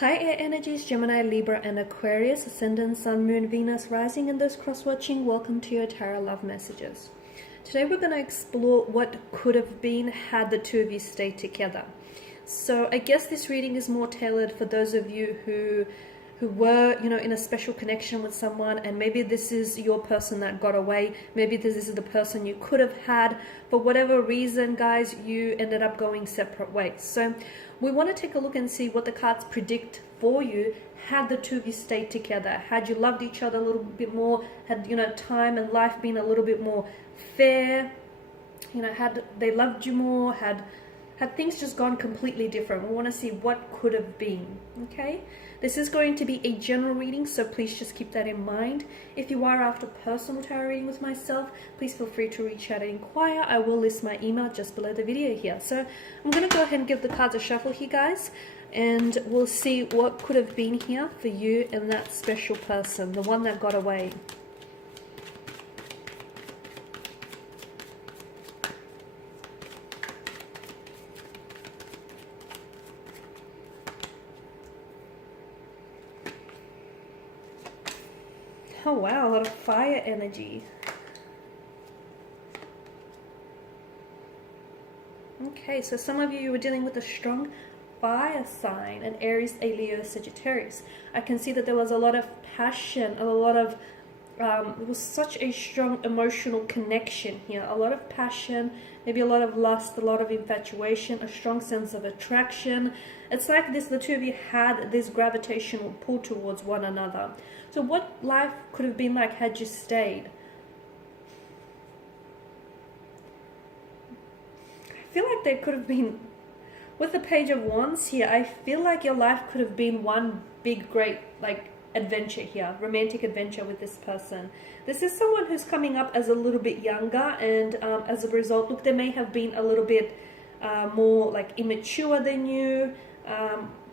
Hi Air Energies, Gemini, Libra and Aquarius, Ascendant, Sun, Moon, Venus, Rising, and those cross-watching, welcome to your Tarot Love Messages. Today we're going to explore what could have been had the two of you stayed together. So I guess this reading is more tailored for those of you who were, in a special connection with someone, and maybe this is your person that got away. Maybe this is the person you could have had. For whatever reason, guys, you ended up going separate ways. So we want to take a look and see what the cards predict for you had the two of you stayed together. Had you loved each other a little bit more, had, time and life been a little bit more fair, had they loved you more, had things just gone completely different. We want to see what could have been, okay? This is going to be a general reading, so please just keep that in mind. If you are after personal tarot reading with myself, please feel free to reach out and inquire. I will list my email just below the video here. So I'm going to go ahead and give the cards a shuffle here, guys, and we'll see what could have been here for you and that special person, the one that got away. Oh wow, a lot of fire energy. Okay, so some of you were dealing with a strong fire sign, an Aries, a Leo, Sagittarius. I can see that there was a lot of passion, a lot of, it was such a strong emotional connection here. A lot of passion, maybe a lot of lust, a lot of infatuation, a strong sense of attraction. It's like the two of you had this gravitational pull towards one another. So what life could have been like had you stayed? I feel like there could have been, with the Page of Wands here, I feel like your life could have been one big, great, adventure here, romantic adventure with this person. This is someone who's coming up as a little bit younger, and as a result, look, they may have been a little bit more immature than you.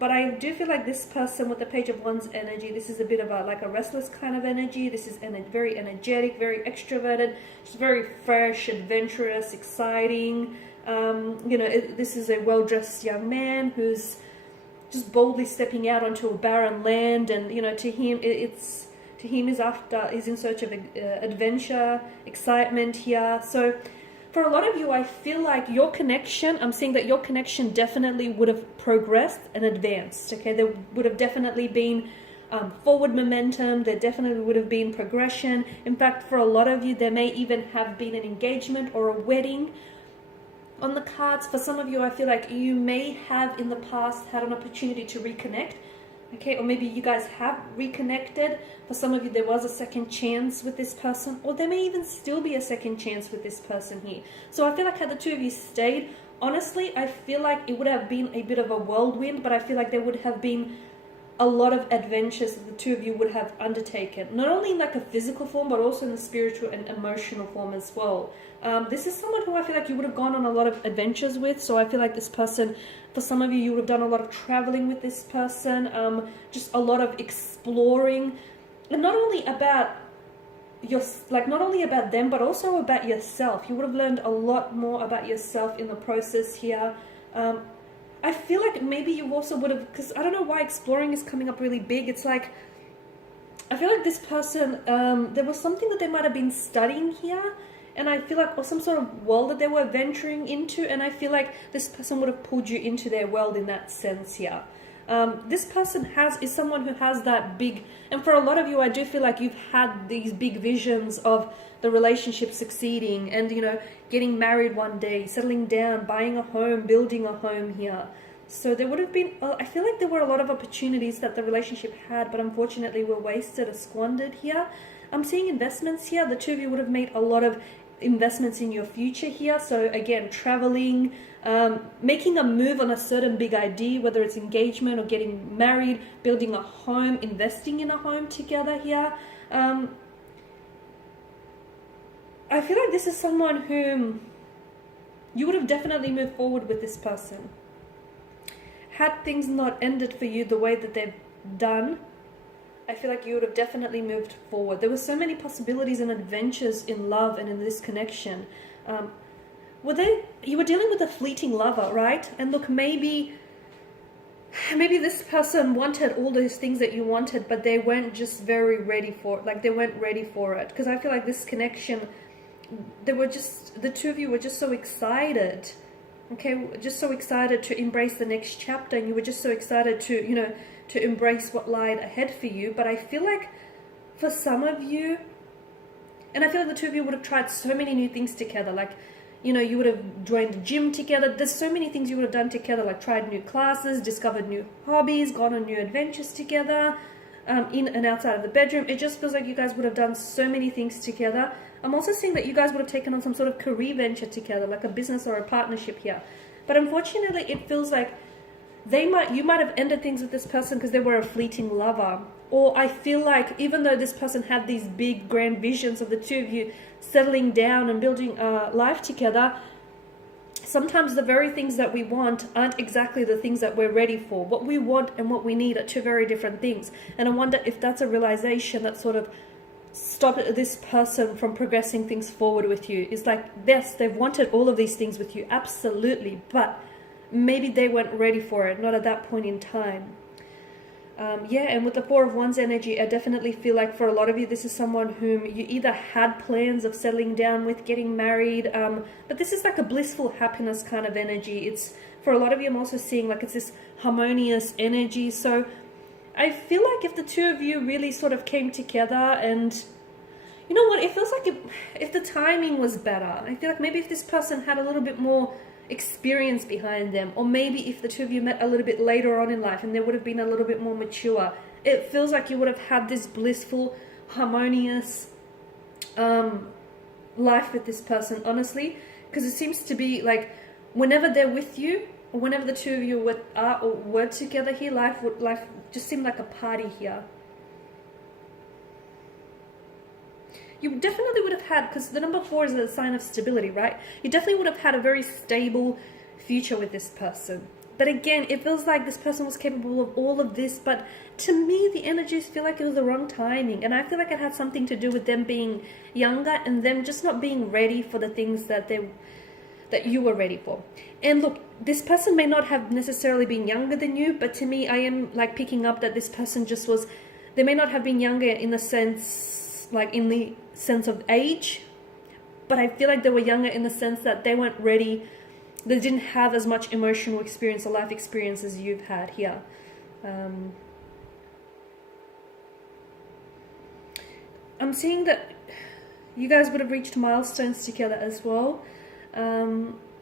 But I do feel like this person with the Page of Wands energy, this is a bit of a restless kind of energy. This is very energetic, very extroverted, just very fresh, adventurous, exciting. This is a well-dressed young man who's just boldly stepping out onto a barren land, and to him he's in search of adventure, excitement here. So for a lot of you, I feel like your connection, I'm seeing that your connection definitely would have progressed and advanced, okay? There would have definitely been forward momentum, there definitely would have been progression. In fact, for a lot of you, there may even have been an engagement or a wedding on the cards. For some of you, I feel like you may have in the past had an opportunity to reconnect, okay, or maybe you guys have reconnected. For some of you, there was a second chance with this person, or there may even still be a second chance with this person here. So I feel like had the two of you stayed, honestly, I feel like it would have been a bit of a whirlwind, but I feel like there would have been a lot of adventures that the two of you would have undertaken, not only in a physical form, but also in the spiritual and emotional form as well. This is someone who I feel like you would have gone on a lot of adventures with. So I feel like this person, for some of you, you would have done a lot of traveling with this person, just a lot of exploring, and not only about not only about them, but also about yourself. You would have learned a lot more about yourself in the process here. I feel like maybe you also would have, because I don't know why exploring is coming up really big. It's like, I feel like this person, there was something that they might have been studying here, and I feel like, or some sort of world that they were venturing into, and I feel like this person would have pulled you into their world in that sense here. This person is someone who has that big, and for a lot of you, I do feel like you've had these big visions of the relationship succeeding and, getting married one day, settling down, buying a home, building a home here. So there would have been, I feel like there were a lot of opportunities that the relationship had, but unfortunately were wasted or squandered here. I'm seeing investments here. The two of you would have made a lot of investments in your future here. So again, traveling, making a move on a certain big idea, whether it's engagement or getting married, building a home, investing in a home together here. I feel like this is someone whom you would have definitely moved forward with this person. Had things not ended for you the way that they've done, I feel like you would have definitely moved forward. There were so many possibilities and adventures in love and in this connection. You were dealing with a fleeting lover, right? And look, maybe maybe this person wanted all those things that you wanted, but they weren't just very ready for it. Like, they weren't ready for it. Because I feel like this connection, the two of you were just so excited. Okay, just so excited to embrace the next chapter, and you were just so excited to, to embrace what lied ahead for you. But I feel like for some of you, and I feel like the two of you would have tried so many new things together. Like, you would have joined the gym together. There's so many things you would have done together, like tried new classes, discovered new hobbies, gone on new adventures together, in and outside of the bedroom. It just feels like you guys would have done so many things together. I'm also seeing that you guys would have taken on some sort of career venture together, like a business or a partnership here. But unfortunately, it feels like you might have ended things with this person because they were a fleeting lover. Or I feel like even though this person had these big grand visions of the two of you settling down and building a life together, sometimes the very things that we want aren't exactly the things that we're ready for. What we want and what we need are two very different things. And I wonder if that's a realization that sort of stopped this person from progressing things forward with you. It's like, yes, they've wanted all of these things with you, absolutely, but maybe they weren't ready for it, not at that point in time. And with the Four of Wands energy, I definitely feel like for a lot of you, this is someone whom you either had plans of settling down with, getting married, but this is like a blissful happiness kind of energy. It's, for a lot of you, I'm also seeing like it's this harmonious energy. So I feel like if the two of you really sort of came together, and you know what, it feels like if the timing was better, I feel like maybe if this person had a little bit more experience behind them, or maybe if the two of you met a little bit later on in life and they would have been a little bit more mature, it feels like you would have had this blissful, harmonious life with this person, honestly, because it seems to be like whenever they're with you, or whenever the two of you were together here, life just seemed like a party here. You definitely would have had, because the number 4 is a sign of stability, right? You definitely would have had a very stable future with this person. But again, it feels like this person was capable of all of this, but to me, the energies feel like it was the wrong timing. And I feel like it had something to do with them being younger and them just not being ready for the things that you were ready for. And look, this person may not have necessarily been younger than you, but to me, I am like picking up that this person just was, they may not have been younger in the sense, like in the sense of age, but I feel like they were younger in the sense that they weren't ready. They didn't have as much emotional experience or life experience as you've had here. I'm seeing that you guys would have reached milestones together as well.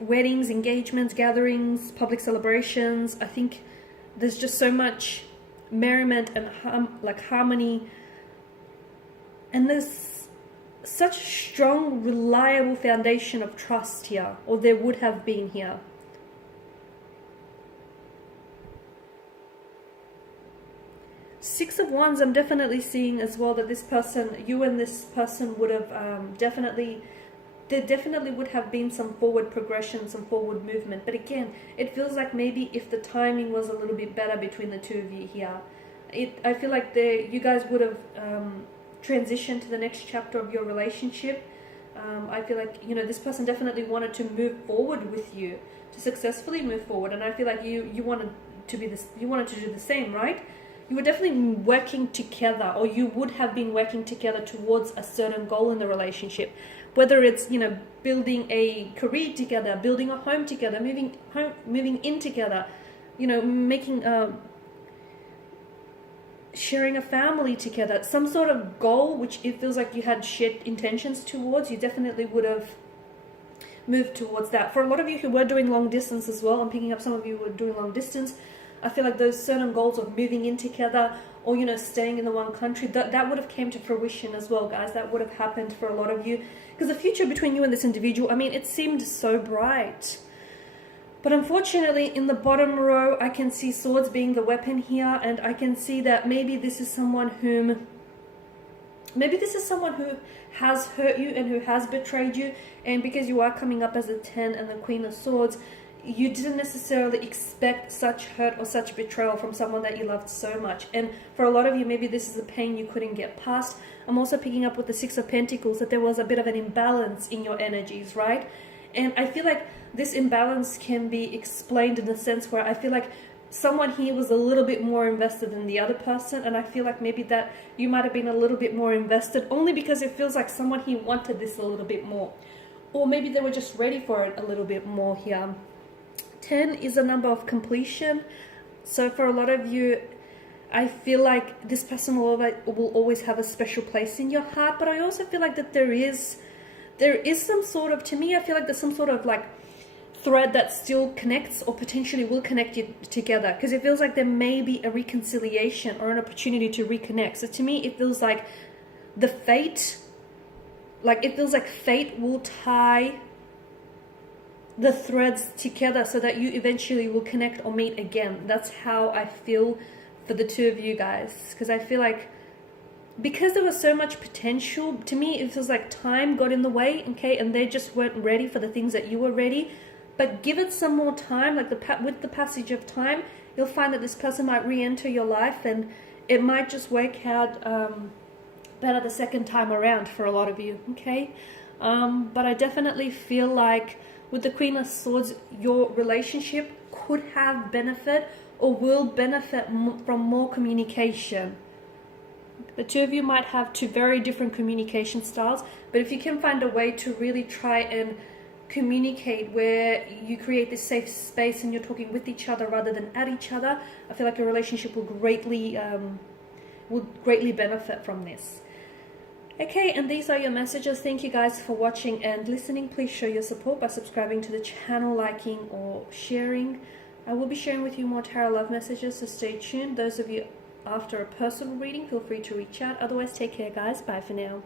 Weddings, engagements, gatherings, public celebrations. I think there's just so much merriment and harmony, and there's such a strong, reliable foundation of trust here, or there would have been here. Six of Wands, I'm definitely seeing as well that this person, you and this person would have there definitely would have been some forward progression, some forward movement. But again, it feels like maybe if the timing was a little bit better between the two of you here, I feel like you guys would have transitioned to the next chapter of your relationship. I feel like, this person definitely wanted to move forward with you, to successfully move forward. And I feel like you wanted to do the same, right? You were definitely working together, or you would have been working together towards a certain goal in the relationship. Whether it's, building a career together, building a home together, moving in together, making sharing a family together, some sort of goal which it feels like you had shared intentions towards, you definitely would have moved towards that. For a lot of you who were doing long distance as well, I'm picking up some of you who were doing long distance, I feel like those certain goals of moving in together, or staying in the one country, that would have came to fruition as well, guys. That would have happened for a lot of you, because the future between you and this individual, it seemed so bright. But unfortunately, in the bottom row, I can see swords being the weapon here, and I can see that maybe this is someone who has hurt you and who has betrayed you, and because you are coming up as a 10 and the Queen of Swords, you didn't necessarily expect such hurt or such betrayal from someone that you loved so much. And for a lot of you, maybe this is a pain you couldn't get past. I'm also picking up with the Six of Pentacles that there was a bit of an imbalance in your energies, right? And I feel like this imbalance can be explained in the sense where I feel like someone here was a little bit more invested than the other person, and I feel like maybe that you might have been a little bit more invested only because it feels like someone here wanted this a little bit more, or maybe they were just ready for it a little bit more here. 10 is a number of completion. So for a lot of you, I feel like this person will always have a special place in your heart, but I also feel like that there is some sort of, to me, I feel like there's some sort of like thread that still connects or potentially will connect you together, because it feels like there may be a reconciliation or an opportunity to reconnect. So to me, it feels like the fate, like it feels like fate will tie the threads together so that you eventually will connect or meet again. That's how I feel for the two of you guys, because I feel like because there was so much potential, to me it feels like time got in the way, okay, and they just weren't ready for the things that you were ready. But give it some more time, like with the passage of time, you'll find that this person might re-enter your life, and it might just work out better the second time around for a lot of you, okay? But I definitely feel like with the Queen of Swords, your relationship could have benefit or will benefit from more communication. The two of you might have two very different communication styles, but if you can find a way to really try and communicate where you create this safe space and you're talking with each other rather than at each other, I feel like a relationship will greatly benefit from this. Okay, and these are your messages. Thank you guys for watching and listening. Please show your support by subscribing to the channel, liking or sharing. I will be sharing with you more tarot love messages, so stay tuned. Those of you after a personal reading, feel free to reach out. Otherwise, take care guys. Bye for now.